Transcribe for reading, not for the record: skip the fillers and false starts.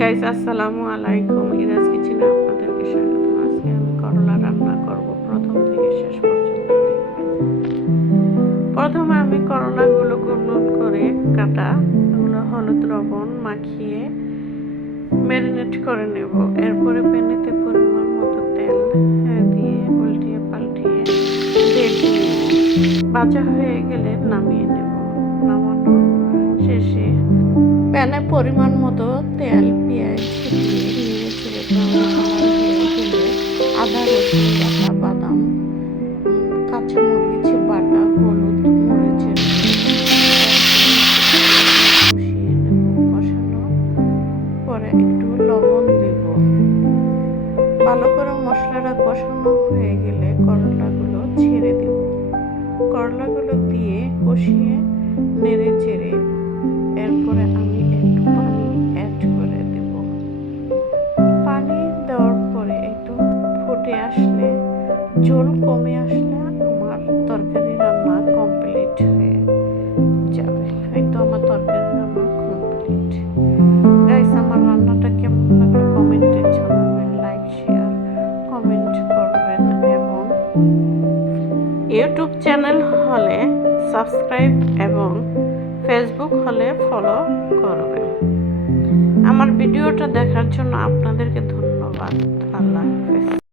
Guys আসসালামু আলাইকুম। ইরাজ কিচেনে আপনাদেরকে স্বাগত। আজকে আমি করলা রান্না করব। প্রথম থেকে শেষ পর্যন্ত দেখবেন। প্রথমে আমি করলাগুলো গোল করে কাটা, এগুলো হলুদ লবণ মাখিয়ে ম্যারিনেট করে নেব। এরপরে প্যানেতে পরিমাণ মতো তেল দিয়ে উল্টিয়ে পাল্টিয়ে ভেজে নেব। ভাজা হয়ে গেলে নামিয়ে নেব। নামানো শেষে প্যানে পরিমাণ মতো তেল পেঁয়াজ দিয়ে নেড়ে চেড়ে ব্রাউন কালার হয়ে গেলে আদা রসুন বাটা, বাদাম, কাঁচামরিচ বাটা, হলুদ মরিচের কষিয়ে নেব। কষানো পরে একটু লবণ দেব। ভালো করে মশলাটা কষানো হয়ে গেলে করলাগুলো ছেড়ে দেব। করলাগুলো দিয়ে কষিয়ে নেড়ে চেড়ে এরপরে আমি একটু পানি অ্যাড করে দেব। পানি দেওয়ার পরে একটু ফুটে আসলে, ঝোল কমে আসলে আমার তরকারি রান্না কমপ্লিট হয়ে যাবে। এই তো আমার তরকারি রান্না কমপ্লিট। গাইস, আমার রান্নাটা কেমন লাগলো কমেন্টে জানাবেন, লাইক শেয়ার কমেন্ট করবেন এবং ইউটিউব চ্যানেল হলে সাবস্ক্রাইব এবং ফেসবুক হলে ফলো করবেন। আমার ভিডিওটা দেখার জন্য আপনাদেরকে ধন্যবাদ। আল্লাহ হাফেজ।